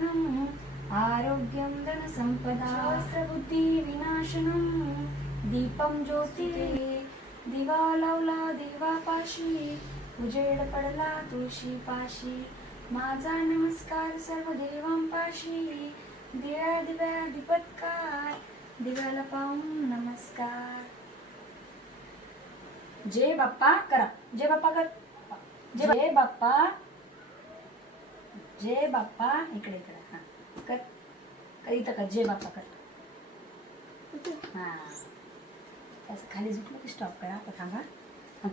कल्याणं आरोग्यं धनसम्पदा सहस्रबुद्धिविनाशनं दीपं ज्योतिः दिवा लावला देवापाशी उजेड पडला तुळशीपाशी माझा नमस्कार सर्व देवांपाशी दिव्या दिव्या दीपत्कार दिव्याला पाहून नमस्कार. जय बाप्पा करा, जय बाप्पा कर, जय बाप्पा, जय बाप्पा. इकडे इकडे हा कर कर, इथं कर, जय बाप्पा कर. हा असं खाली झुकलं की स्टॉप करा. आता थांबा,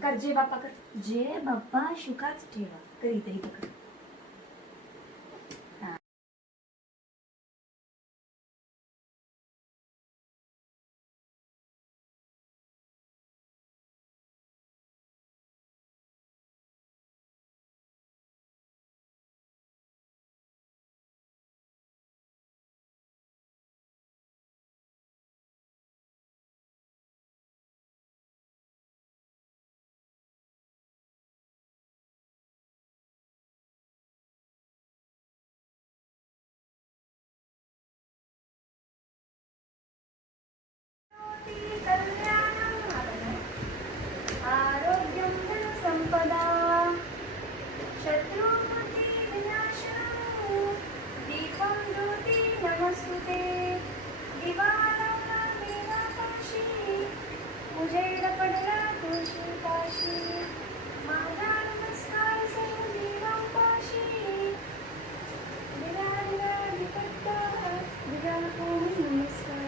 कर जय बाप्पा कर, जय बाप्पा शुकाच ठेवा. कर इथं इथं कर. आरोग्यं धनसम्पदा शत्रुबुद्धिविनाशनं दीपं ज्योति नमस्तुते दिवा लावला देवापाशी उजेड पडला तुळशीपाशी माझा नमस्कार सर्व देवांपाशी दिव्या दिव्या दीपत्कार दिव्याला पाहून नमस्कार.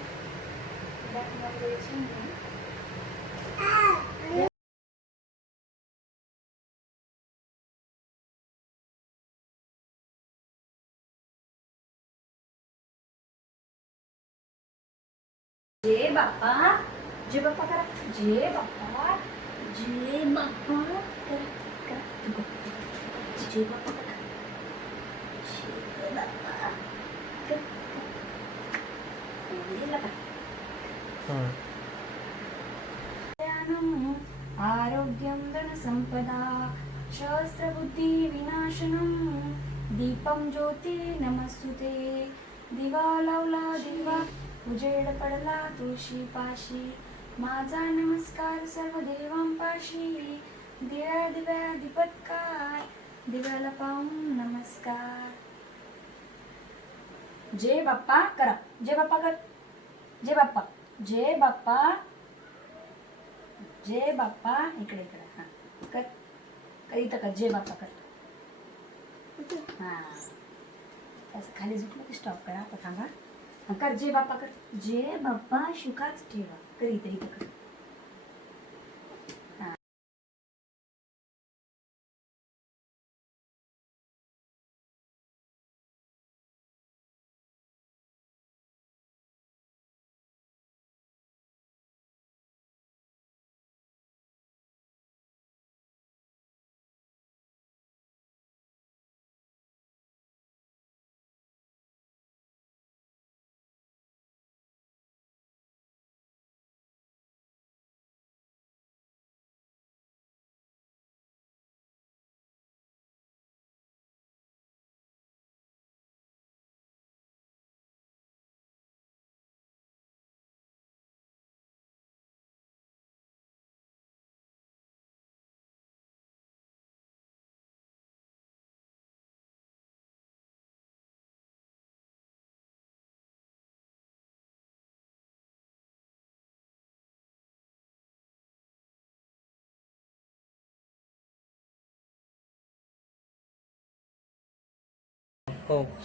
जय बाप्पा, जय बाप्पा करा, जय बाप्पा, जय बाप्पा करा, करा, जय बाप्पा करा, जय बाप्पा कर, कल्याणं आरोग्यं धनसम्पदा सहस्रबुद्धिविनाशनं दीपं ज्योति नमस्तुते दिवा लावला देवा उजेड पडला तुळशीपाशी माझा नमस्कार सर्व देवांपाशी दिव्या दिव्या दीपत्कार दिव्याला पाहून नमस्कार. जय बाप्पा करा, जय बाप्पा कर, जय बाप्पा, जय बाप्पा, जय बाप्पा. इकडे इकडे हा कर कर, इथं कर, जय बाप्पा कर. हा असं खाली झुकलं की स्टॉप करा. आता थांबा, कर जय बाप्पा कर, जय बाप्पा शुकाच ठेवा. कर इथं इथं कर.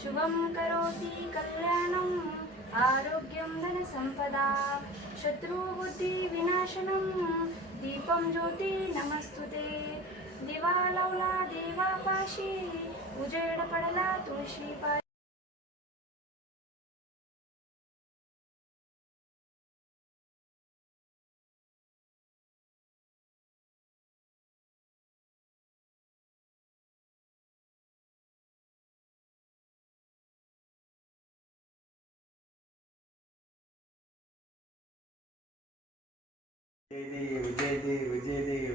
शुभं करोति कल्याणं आरोग्यं धनसम्पदा शत्रुबुद्धिविनाशनं दीपं ज्योति नमस्तुते दिवा लावला देवापाशी उजेड पडला तुळशीपाशी जय देव, जय देव, जय देव.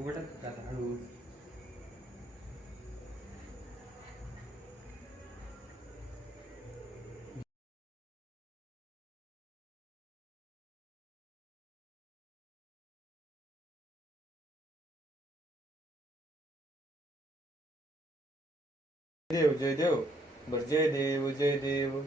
उघडत का हळू. देव जय देव बर जय देव जय देव